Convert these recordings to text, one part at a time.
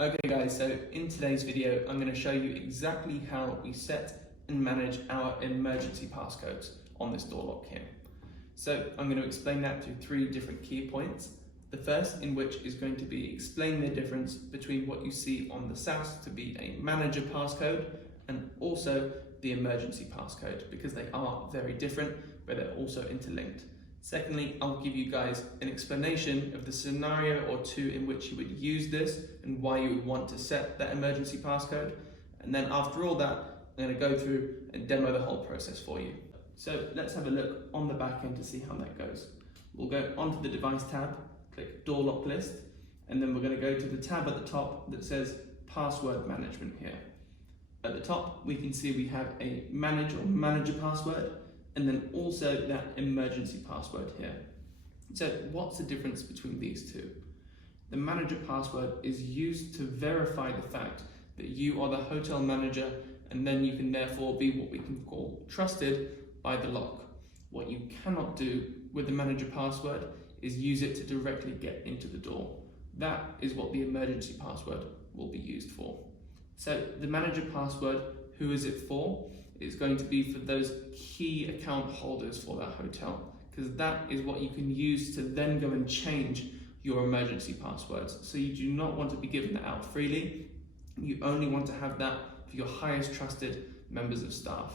Okay guys, so in today's video, I'm going to show you exactly how we set and manage our emergency passcodes on this door lock here. So I'm going to explain that through three different key points. The first in which is going to be explain the difference between what you see on the SaaS to be a manager passcode and also the emergency passcode, because they are very different, but they're also interlinked. Secondly, I'll give you guys an explanation of the scenario or two in which you would use this and why you would want to set that emergency passcode. And then after all that, I'm going to go through and demo the whole process for you. So let's have a look on the back end to see how that goes. We'll go onto the device tab, click door lock list, and then we're going to go to the tab at the top that says password management here. At the top, we can see we have a manage or manager password, and then also that emergency password here. So what's the difference between these two? The manager password is used to verify the fact that you are the hotel manager, and then you can therefore be what we can call trusted by the lock. What you cannot do with the manager password is use it to directly get into the door. That is what the emergency password will be used for. So the manager password, who is it for? It's going to be for those key account holders for that hotel, because that is what you can use to then go and change your emergency passwords. So you do not want to be giving that out freely. You only want to have that for your highest trusted members of staff.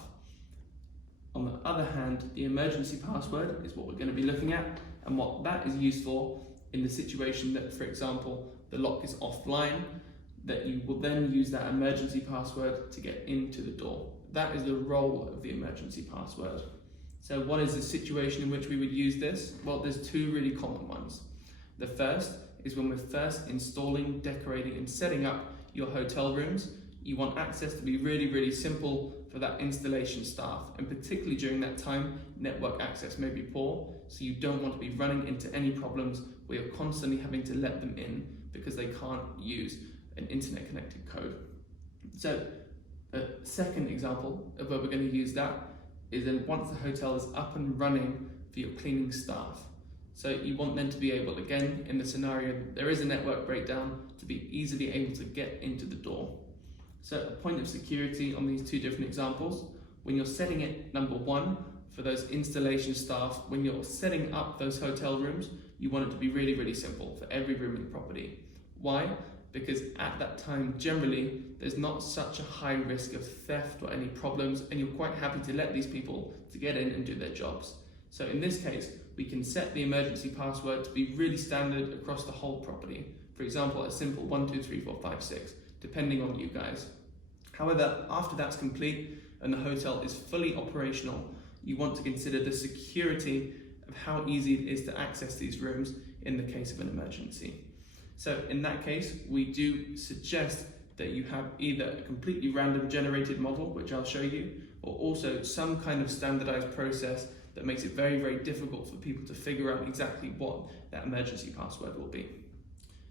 On the other hand, the emergency password is what we're going to be looking at, and what that is used for in the situation that, for example, the lock is offline, that you will then use that emergency password to get into the door. That is the role of the emergency password. So what is the situation in which we would use this? Well, there's two really common ones. The first is when we're first installing, decorating and setting up your hotel rooms. You want access to be really simple for that installation staff, and particularly during that time, network access may be poor, so you don't want to be running into any problems where you're constantly having to let them in because they can't use an internet connected code. So a second example of where we're going to use that is then once the hotel is up and running for your cleaning staff. So you want them to be able, again, in the scenario that there is a network breakdown, to be easily able to get into the door. So a point of security on these two different examples, when you're setting it, number one, for those installation staff, when you're setting up those hotel rooms, you want it to be really simple for every room in the property. Why? Because at that time, generally, there's not such a high risk of theft or any problems, and you're quite happy to let these people to get in and do their jobs. So in this case, we can set the emergency password to be really standard across the whole property. For example, a simple 1, 2, 3, 4, 5, 6, depending on you guys. However, after that's complete and the hotel is fully operational, you want to consider the security of how easy it is to access these rooms in the case of an emergency. So in that case, we do suggest that you have either a completely random generated model, which I'll show you, or also some kind of standardized process that makes it very difficult for people to figure out exactly what that emergency password will be.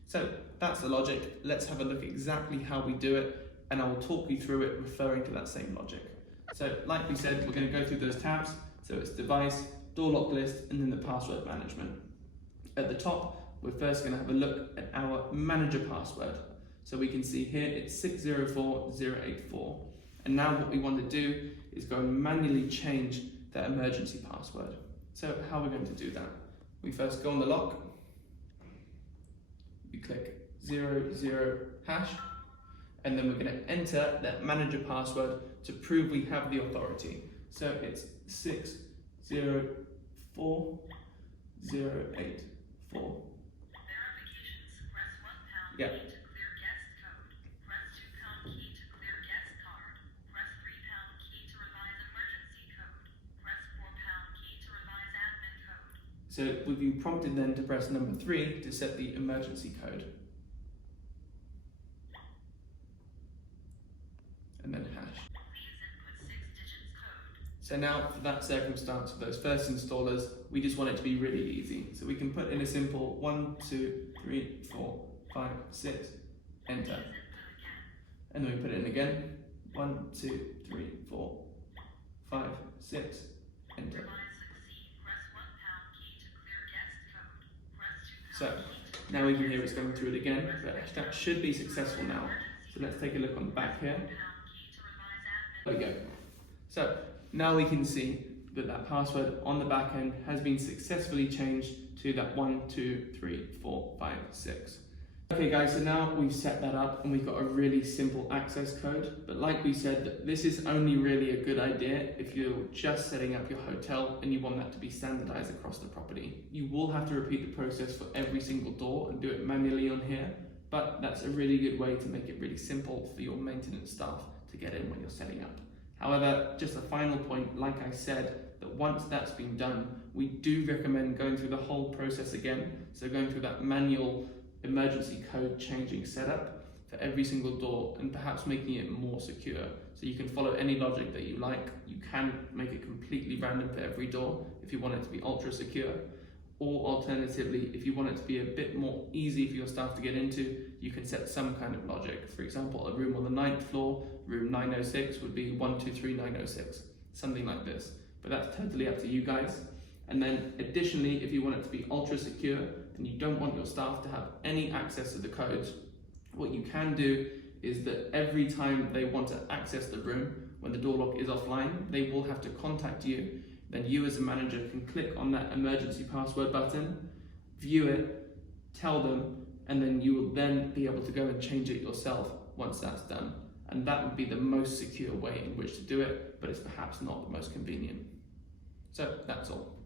So that's the logic. Let's have a look at exactly how we do it, and I will talk you through it referring to that same logic. So like we said, we're going to go through those tabs. So it's device, door lock list, and then the password management. At the top, we're first going to have a look at our manager password. So we can see here it's 604084. And now what we want to do is go and manually change that emergency password. So how are we going to do that? We first go on the lock, we click 00#, and then we're going to enter that manager password to prove we have the authority. So it's 604084. Yeah. To clear guest code, press £2 key to clear guest card, press £3 key to revise emergency code, press £4 key to revise admin code. So we've been prompted then to press number 3 to set the emergency code. And then hash. Please input 6 digits code. So now for that circumstance, for those first installers, we just want it to be really easy. So we can put in a simple 1, 2, 3, 4, 5, 6, enter. And then we put it in again. 1, 2, 3, 4, 5, 6, enter. Revise succeed, press £1 key to clear guest code, press £2 So key to Now we can hear it's going through it again, but that should be successful now. So let's take a look on the back here. There we go. So now we can see that that password on the back end has been successfully changed to that 1, 2, 3, 4, 5, 6. Okay guys, so now we've set that up and we've got a really simple access code. But like we said, this is only really a good idea if you're just setting up your hotel and you want that to be standardized across the property. You will have to repeat the process for every single door and do it manually on here, but that's a really good way to make it really simple for your maintenance staff to get in when you're setting up. However, just a final point, like I said, that once that's been done, we do recommend going through the whole process again. So going through that manual emergency code changing setup for every single door and perhaps making it more secure. So you can follow any logic that you like. You can make it completely random for every door if you want it to be ultra secure. Or alternatively, if you want it to be a bit more easy for your staff to get into, you can set some kind of logic. For example, a room on the 9th floor, room 906 would be 123906, something like this. But that's totally up to you guys. And then additionally, if you want it to be ultra secure and you don't want your staff to have any access to the codes, what you can do is that every time they want to access the room, when the door lock is offline, they will have to contact you. Then you as a manager can click on that emergency password button, view it, tell them, and then you will then be able to go and change it yourself once that's done. And that would be the most secure way in which to do it, but it's perhaps not the most convenient. So that's all.